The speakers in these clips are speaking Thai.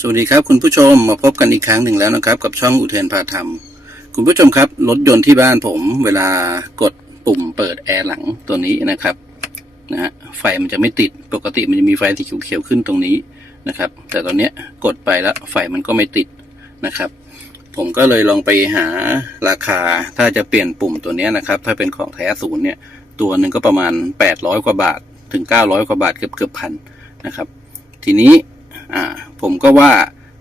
สวัสดีครับคุณผู้ชมมาพบกันอีกครั้งหนึ่งแล้วนะครับ กับช่องอุเทนพาธรรม คุณผู้ชมครับรถยนต์ที่บ้านผม เวลากดปุ่มเปิดแอร์หลังตัวนี้นะครับนะฮะไฟมันจะไม่ติดปกติมันจะมีไฟสีเขียวขึ้นตรงนี้นะครับ แต่ตอนเนี้ยกดไปแล้วไฟมันก็ไม่ติดนะครับ ผมก็เลยลองไปหาราคาถ้าจะเปลี่ยนปุ่มตัวเนี้ยนะครับ ถ้าเป็นของแท้ศูนย์เนี่ย ตัวหนึ่งก็ประมาณ 800 กว่าบาท ถึง 900 กว่าบาทเกือบเกือบพันนะครับ ทีนี้ อ่า ผมก็ว่า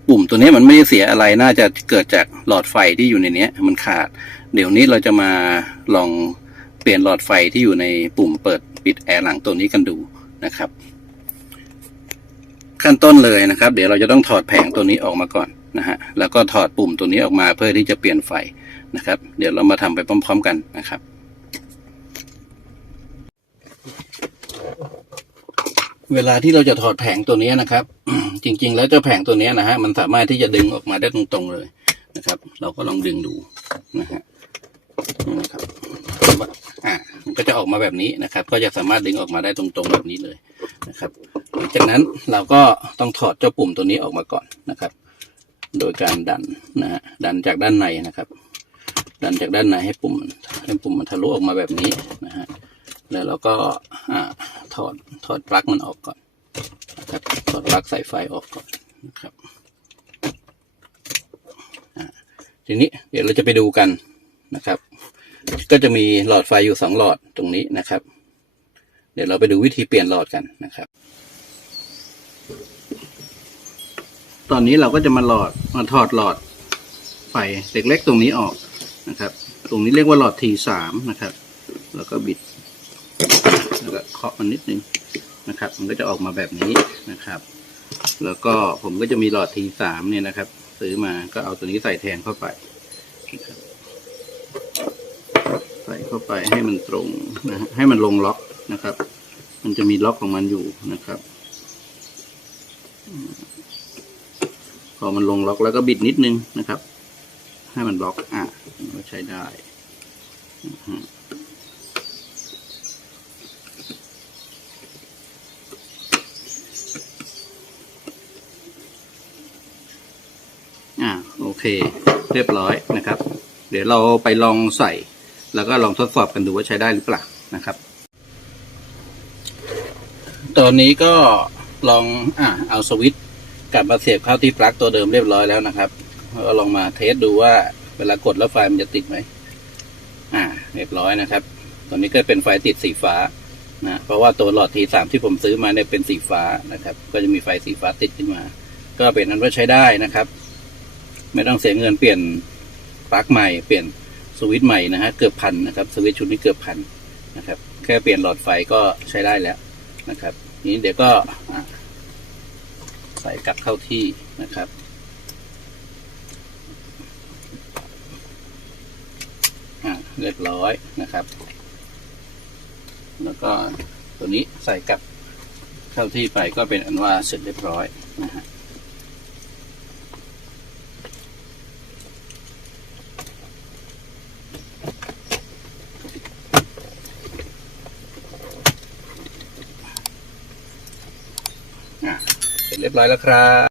ปุ่มตัวนี้มันไม่ได้เสียอะไรน่าจะเกิดจากหลอดไฟที่อยู่ในเนี้ยมันขาด เดี๋ยวนี้เราจะมาลองเปลี่ยนหลอดไฟที่อยู่ในปุ่มเปิดปิดแอร์หลังตัวนี้กันดูนะครับ ขั้นต้นเลยนะครับ เดี๋ยวเราจะต้องถอดแผงตัวนี้ออกมาก่อนนะฮะแล้วก็ถอดปุ่มตัวนี้ออกมาเพื่อที่จะเปลี่ยนไฟนะครับ เดี๋ยวเรามาทำไปพร้อม ๆ กันนะครับ เวลาที่เราจะถอดแผงตัวนี้นะครับ จริง ๆ แล้วเจ้าแผงตัวนี้นะฮะมันสามารถที่จะดึงออกมาได้ตรงๆเลยนะครับ เราก็ลองดึงดูนะฮะนะครับอ่ามันก็จะออกมาแบบนี้นะครับ ก็จะสามารถดึงออกมาได้ตรงๆแบบนี้เลยนะครับ หลังจากนั้นเราก็ต้องถอดเจ้าปุ่มตัวนี้ออกมาก่อนนะครับ โดยการดันนะฮะดันจากด้านในนะครับ ดันจากด้านในให้ปุ่มให้ปุ่มมันทะลุออกมาแบบนี้นะฮะแล้วเราก็ ถอดถอดปลั๊กมันออกก่อนนะครับถอดปลั๊กสายไฟออกก่อนนะครับทีนี้เดี๋ยวเราจะไปดูกันนะครับ ก็จะมีหลอดไฟอยู่สองหลอดตรงนี้นะครับ เดี๋ยวเราไปดูวิธีเปลี่ยนหลอดกันนะครับ ตอนนี้เราก็จะมาหลอดมาถอดหลอดไฟเล็กๆตรงนี้ออกนะครับ ตรงนี้เรียกว่าหลอด T3 นะครับ แล้วก็บิด แล้วก็เคาะมันนิดนึงนะครับ มันก็จะออกมาแบบนี้นะครับ แล้วก็ผมก็จะมีหลอดทีสามเนี่ยนะครับ ซื้อมาก็เอาตัวนี้ใส่แทนเข้าไปใส่เข้าไปให้มันตรงนะให้มันลงล็อกนะครับ มันจะมีล็อกของมันอยู่นะครับ พอมันลงล็อกแล้วก็บิดนิดนึงนะครับ ให้มันล็อกอะก็ใช้ได้อือฮึ อ่าโอ เคเรียบร้อยนะครับ เดี๋ยวเราไปลองใส่ แล้วก็ลองทดสอบกันดูว่าใช้ได้หรือเปล่านะครับ ตอนนี้ก็ลองอ่าเอาสวิตช์กลับมาเสียบเข้าที่ปลั๊กตัวเดิมเรียบร้อยแล้วนะครับก็ลองมาเทสดูว่าเวลากดแล้วไฟมันจะติดไหมอ่า เรียบร้อยนะครับ ตอนนี้ก็เป็นไฟติดสีฟ้านะเพราะว่าตัวหลอดทีสามที่ผมซื้อมาเนี่ยเป็นสีฟ้านะครับ ก็จะมีไฟสีฟ้าติดขึ้นมา ก็เป็นนั้นว่าใช้ได้นะครับ ไม่ต้องเสียเงินเปลี่ยนปลั๊กใหม่เปลี่ยนสวิตช์ใหม่นะฮะเกือบพันนะครับสวิตช์ชุดนี้เกือบพันนะครับ แค่เปลี่ยนหลอดไฟก็ใช้ได้แล้วนะครับ นี้เดี๋ยวก็ใส่กลับเข้าที่นะครับอะเรียบร้อยนะครับ แล้วก็ตัวนี้ใส่กลับเข้าที่ไปก็เป็นอันว่าเสร็จเรียบร้อยนะฮะ เสร็จเรียบร้อยแล้วครับ